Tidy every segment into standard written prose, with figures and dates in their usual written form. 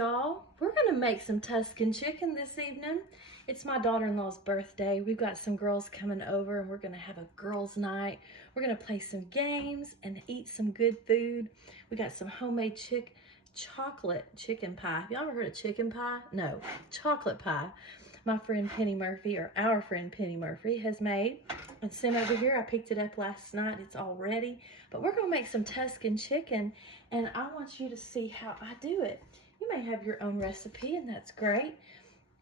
y'all. We're gonna make some Tuscan chicken this evening. It's my daughter-in-law's birthday. We've got some girls coming over and we're gonna have a girls' night. We're gonna play some games and eat some good food. We got some homemade chocolate chicken pie. Have y'all ever heard of chicken pie? No, chocolate pie. My friend Penny Murphy, or our friend Penny Murphy, has made and sent over here. I picked it up last night. It's all ready. But we're gonna make some Tuscan chicken, and I want you to see how I do it. You may have your own recipe, and that's great.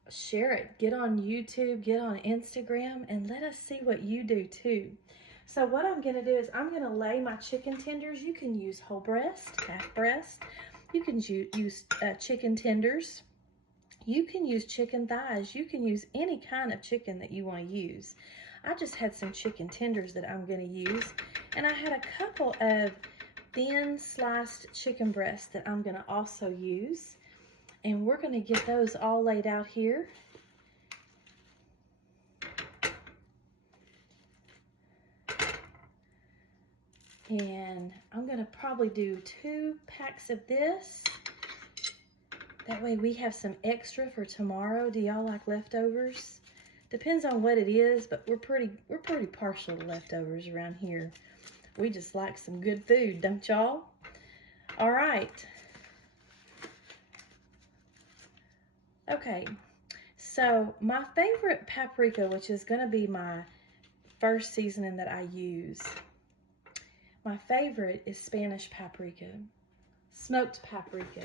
Share it. Get on YouTube, get on Instagram, and let us see what you do too. So what I'm gonna do is I'm gonna lay my chicken tenders. You can use whole breast, half breast. You can use chicken tenders. You can use chicken thighs. You can use any kind of chicken that you want to use. I just had some chicken tenders that I'm going to use. And I had a couple of thin sliced chicken breasts that I'm going to also use. And we're going to get those all laid out here. And I'm going to probably do 2 packs of this. That way we have some extra for tomorrow. Do y'all like leftovers? Depends on what it is, but we're pretty partial to leftovers around here. We just like some good food, don't y'all? All right. Okay, so my favorite paprika, which is gonna be my first seasoning that I use. My favorite is Spanish paprika, smoked paprika.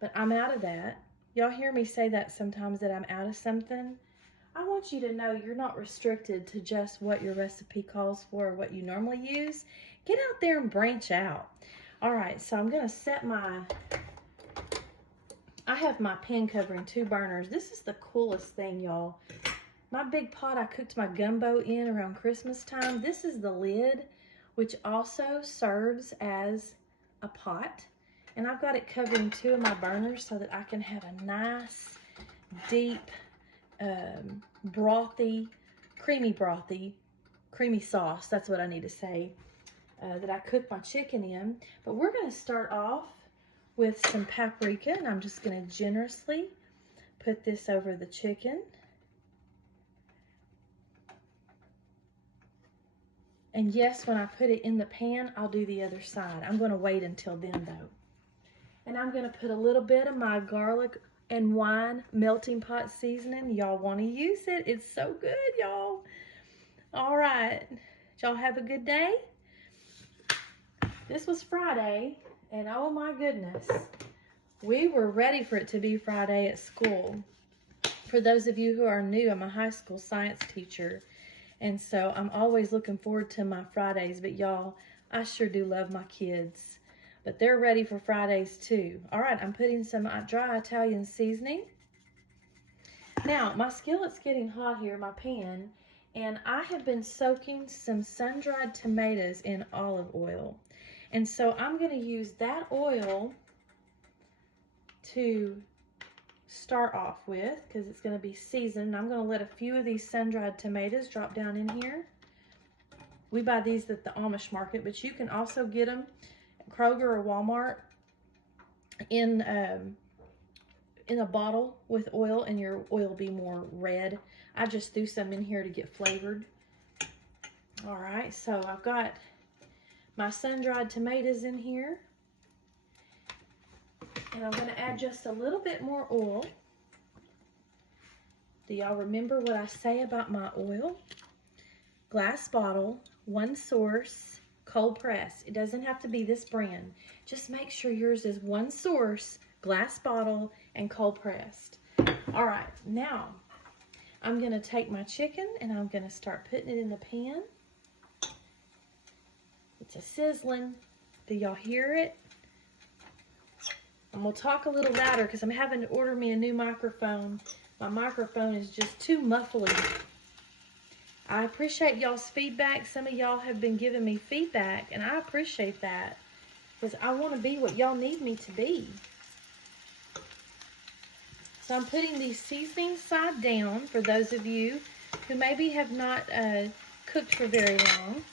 But I'm out of that. Y'all hear me say that sometimes, that I'm out of something. I want you to know you're not restricted to just what your recipe calls for or what you normally use. Get out there and branch out. All right, so I'm gonna set I have my pan covering 2 burners. This is the coolest thing, y'all. My big pot I cooked my gumbo in around Christmas time. This is the lid, which also serves as a pot. And I've got it covering 2 of my burners so that I can have a nice, deep, creamy sauce. That's what I need to say, that I cook my chicken in. But we're going to start off with some paprika, and I'm just going to generously put this over the chicken. And yes, when I put it in the pan, I'll do the other side. I'm going to wait until then, though. And I'm going to put a little bit of my garlic and wine melting pot seasoning. Y'all want to use it. It's so good, y'all. All right. Y'all have a good day. This was Friday, and oh my goodness, we were ready for it to be Friday at school. For those of you who are new, I'm a high school science teacher, and so I'm always looking forward to my Fridays. But y'all, I sure do love my kids. But they're ready for Fridays too. All right, I'm putting some dry Italian seasoning. Now, my skillet's getting hot here, my pan, and I have been soaking some sun-dried tomatoes in olive oil. And so I'm going to use that oil to start off with, because it's going to be seasoned. I'm going to let a few of these sun-dried tomatoes drop down in here. We buy these at the Amish market, but you can also get them Kroger or Walmart in a bottle with oil, and your oil will be more red. I just threw some in here to get flavored. All right, so I've got my sun-dried tomatoes in here, and I'm going to add just a little bit more oil. Do y'all remember what I say about my oil? Glass bottle, 1 source, cold press. It doesn't have to be this brand. Just make sure yours is 1 source, glass bottle, and cold pressed. All right, now I'm going to take my chicken and I'm going to start putting it in the pan. It's a sizzling. Do y'all hear it? I'm going to talk a little louder because I'm having to order me a new microphone. My microphone is just too muffly. I appreciate y'all's feedback. Some of y'all have been giving me feedback, and I appreciate that because I want to be what y'all need me to be. So I'm putting these seasonings side down for those of you who maybe have not cooked for very long,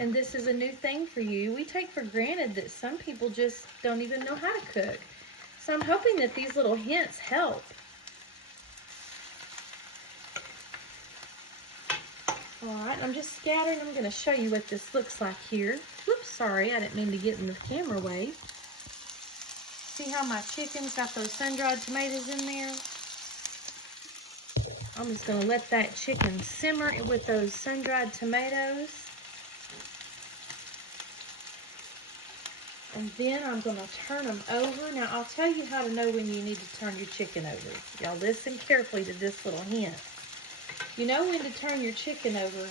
and this is a new thing for you. We take for granted that some people just don't even know how to cook. So I'm hoping that these little hints help. All right, I'm just scattering. I'm going to show you what this looks like here. Whoops, sorry, I didn't mean to get in the camera way. See how my chicken's got those sun-dried tomatoes in there? I'm just going to let that chicken simmer with those sun-dried tomatoes. And then I'm going to turn them over. Now, I'll tell you how to know when you need to turn your chicken over. Y'all listen carefully to this little hint. You know when to turn your chicken over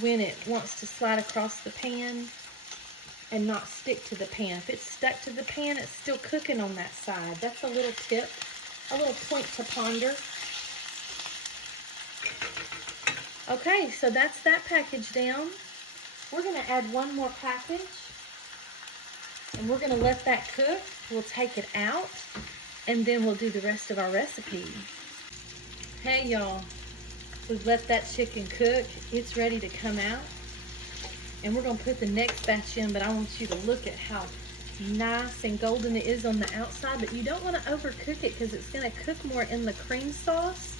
when it wants to slide across the pan and not stick to the pan. If it's stuck to the pan, it's still cooking on that side. That's a little tip, a little point to ponder. Okay, so that's that package down. We're going to add one more package, and we're going to let that cook. We'll take it out, and then we'll do the rest of our recipe. Hey y'all, we've let that chicken cook. It's ready to come out. And we're going to put the next batch in, but I want you to look at how nice and golden it is on the outside. But you don't want to overcook it because it's going to cook more in the cream sauce.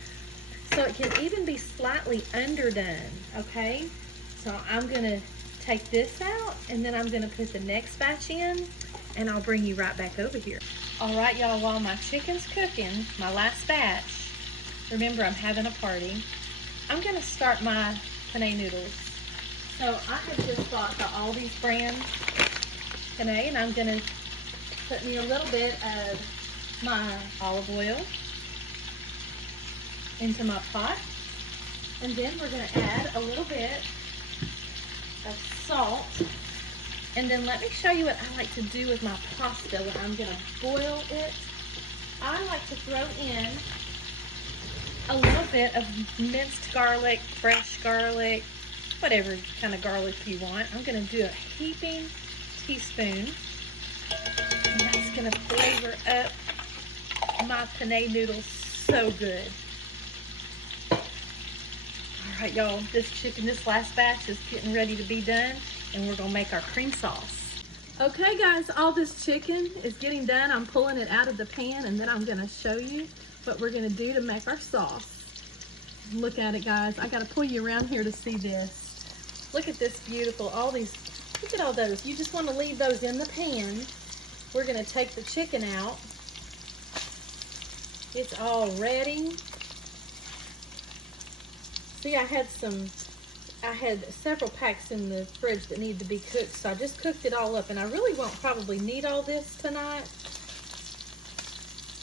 So it can even be slightly underdone, okay? So I'm going to take this out, and then I'm going to put the next batch in, and I'll bring you right back over here. All right, y'all, while my chicken's cooking, my last batch, remember, I'm having a party. I'm going to start my penne noodles. So I have just bought the Aldi's brand penne, and I'm going to put me a little bit of my olive oil into my pot. And then we're going to add a little bit of salt. And then let me show you what I like to do with my pasta when I'm going to boil it. I like to throw in a little bit of minced garlic, fresh garlic, whatever kind of garlic you want. I'm going to do a heaping teaspoon. And that's going to flavor up my penne noodles so good. All right, y'all, this chicken, this last batch is getting ready to be done, and we're going to make our cream sauce. Okay, guys, all this chicken is getting done. I'm pulling it out of the pan, and then I'm going to show you what we're going to do to make our sauce. Look at it, guys. I got to pull you around here to see this. Look at this beautiful, all these, look at all those. You just want to leave those in the pan. We're going to take the chicken out. It's all ready. See, I had several packs in the fridge that needed to be cooked, so I just cooked it all up, and I really won't probably need all this tonight.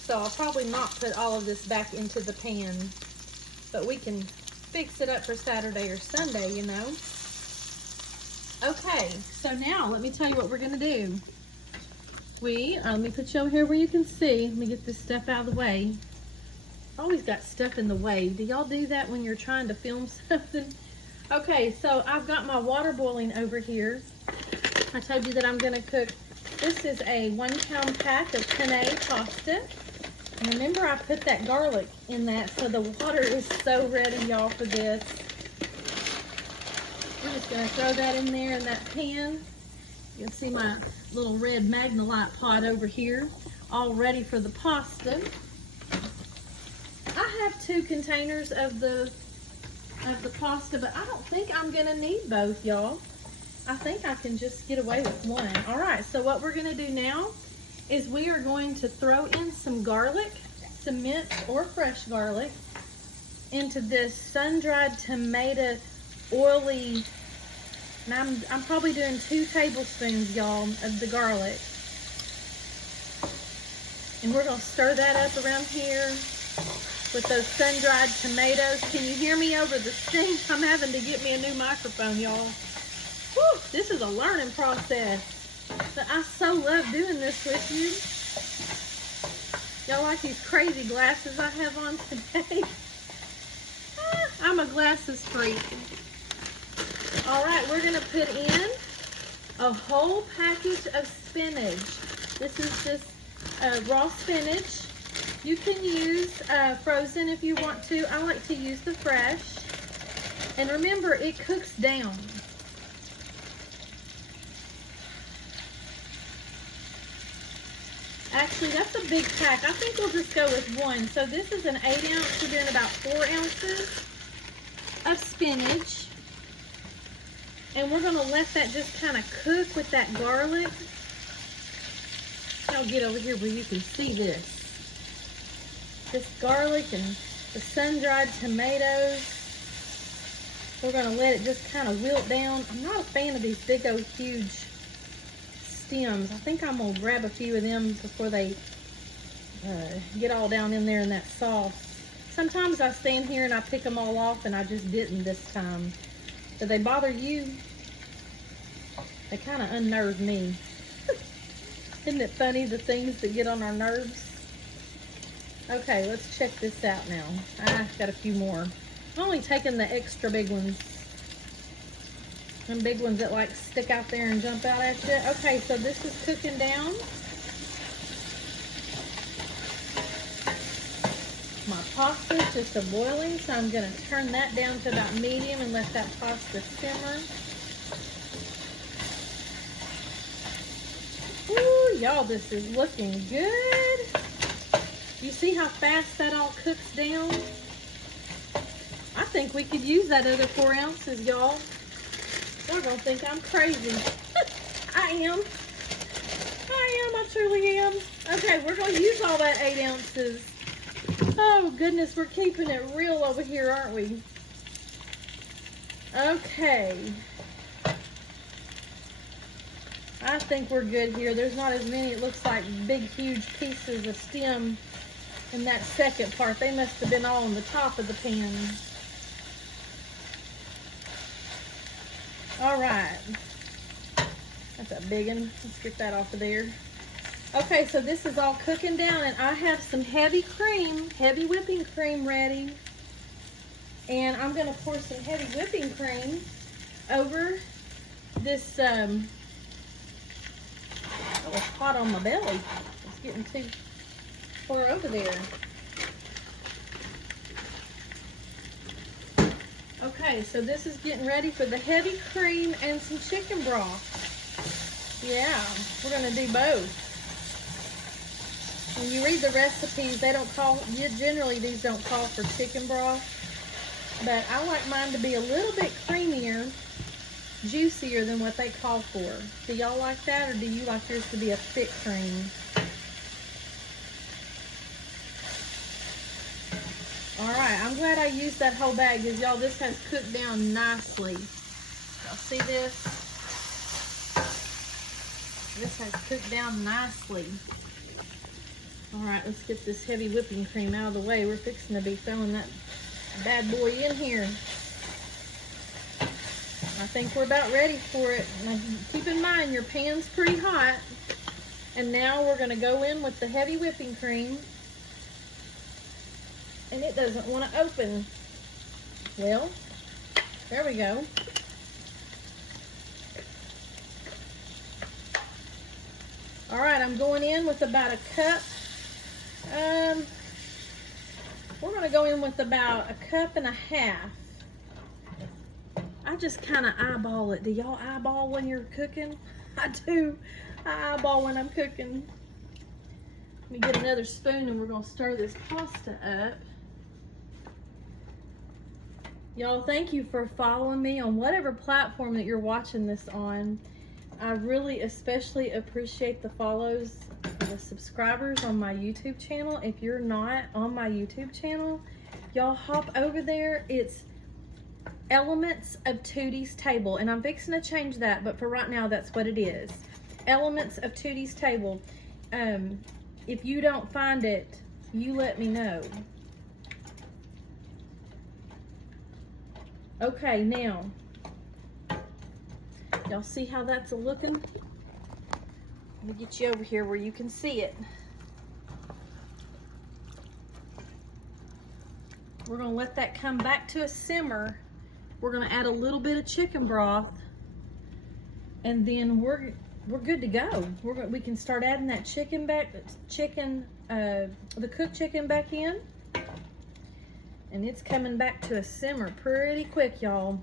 So I'll probably not put all of this back into the pan, but we can fix it up for Saturday or Sunday, you know. Okay, so now let me tell you what we're gonna do. Let me put you over here where you can see. Let me get this stuff out of the way. Always got stuff in the way. Do y'all do that when you're trying to film something? Okay, so I've got my water boiling over here. I told you that I'm gonna cook. This is a 1-pound pack of penne pasta. And remember, I put that garlic in that, so the water is so ready, y'all, for this. We're just gonna throw that in there in that pan. You can see my little red Magnolite pot over here, all ready for the pasta. I have 2 containers of the pasta, but I don't think I'm gonna need both, y'all. I think I can just get away with one. All right, so what we're gonna do now is we are going to throw in some garlic, some minced or fresh garlic, into this sun-dried tomato oily, and I'm probably doing 2 tablespoons, y'all, of the garlic. And we're gonna stir that up around here with those sun-dried tomatoes. Can you hear me over the stink? I'm having to get me a new microphone, y'all. Whew, this is a learning process. But I so love doing this with you. Y'all like these crazy glasses I have on today? I'm a glasses freak. All right, we're gonna put in a whole package of spinach. This is just raw spinach. You can use frozen if you want to. I like to use the fresh. And remember, it cooks down. Actually, that's a big pack. I think we'll just go with one. So this is an 8 ounce. We're doing about 4 ounces of spinach. And we're gonna let that just kind of cook with that garlic. I'll get over here where you can see this. This garlic and the sun-dried tomatoes. We're gonna let it just kind of wilt down. I'm not a fan of these big old huge stems. I think I'm gonna grab a few of them before they get all down in there in that sauce. Sometimes I stand here and I pick them all off, and I just didn't this time. Do they bother you? They kind of unnerve me. Isn't it funny, the things that get on our nerves? Okay, let's check this out now. I've got a few more. I'm only taking the extra big ones. Them big ones that like stick out there and jump out at you. Okay, so this is cooking down. My pasta's just a boiling, so I'm gonna turn that down to about medium and let that pasta simmer. Ooh, y'all, this is looking good. You see how fast that all cooks down? I think we could use that other 4 ounces, y'all. Y'all gonna think I'm crazy. I am. I truly am. Okay, we're gonna use all that 8 ounces. Oh goodness, we're keeping it real over here, aren't we? Okay. I think we're good here. There's not as many, it looks like, big, huge pieces of stem in that second part. They must have been all on the top of the pan. All right. That's a big one. Let's get that off of there. Okay, so this is all cooking down, and I have some heavy cream, heavy whipping cream ready. And I'm gonna pour some heavy whipping cream over this, oh, it's hot on my belly. It's getting too far over there. Okay, so this is getting ready for the heavy cream and some chicken broth. Yeah, we're gonna do both. When you read the recipes, they don't call, generally these don't call for chicken broth, but I like mine to be a little bit creamier, juicier than what they call for. Do y'all like that, or do you like yours to be a thick cream? All right, I'm glad I used that whole bag, because y'all, this has cooked down nicely. Y'all see this? This has cooked down nicely. All right, let's get this heavy whipping cream out of the way. We're fixing to be throwing that bad boy in here. I think we're about ready for it. Now, keep in mind, your pan's pretty hot. And now we're gonna go in with the heavy whipping cream. And it doesn't want to open. Well, there we go. All right, I'm going in with about a cup. We're gonna go in with about a cup and a half. I just kind of eyeball it. Do y'all eyeball when you're cooking? I do. I eyeball when I'm cooking. Let me get another spoon and we're gonna stir this pasta up. Y'all, thank you for following me on whatever platform that you're watching this on. I really especially appreciate the follows, the subscribers on my YouTube channel. If you're not on my YouTube channel, y'all hop over there. It's Elements of Tootie's Table, and I'm fixing to change that, but for right now, that's what it is. Elements of Tootie's Table. If you don't find it, you let me know. Okay, now, y'all see how that's looking? Let me get you over here where you can see it. We're gonna let that come back to a simmer. We're gonna add a little bit of chicken broth, and then we're good to go. We can start adding that chicken back, the cooked chicken back in. And it's coming back to a simmer pretty quick, y'all.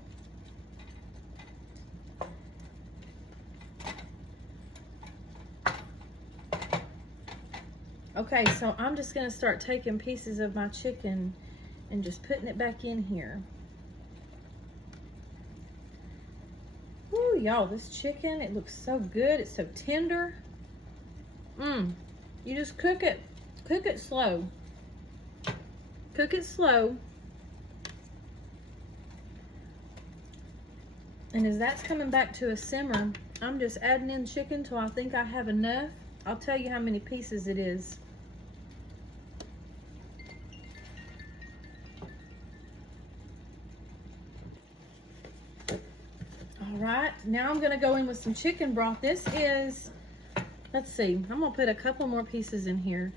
Okay, so I'm just gonna start taking pieces of my chicken and just putting it back in here. Woo, y'all, this chicken, it looks so good. It's so tender. You just cook it slow. Cook it slow. And as that's coming back to a simmer, I'm just adding in chicken till I think I have enough. I'll tell you how many pieces it is. All right, now I'm gonna go in with some chicken broth. This is, let's see, I'm gonna put a couple more pieces in here.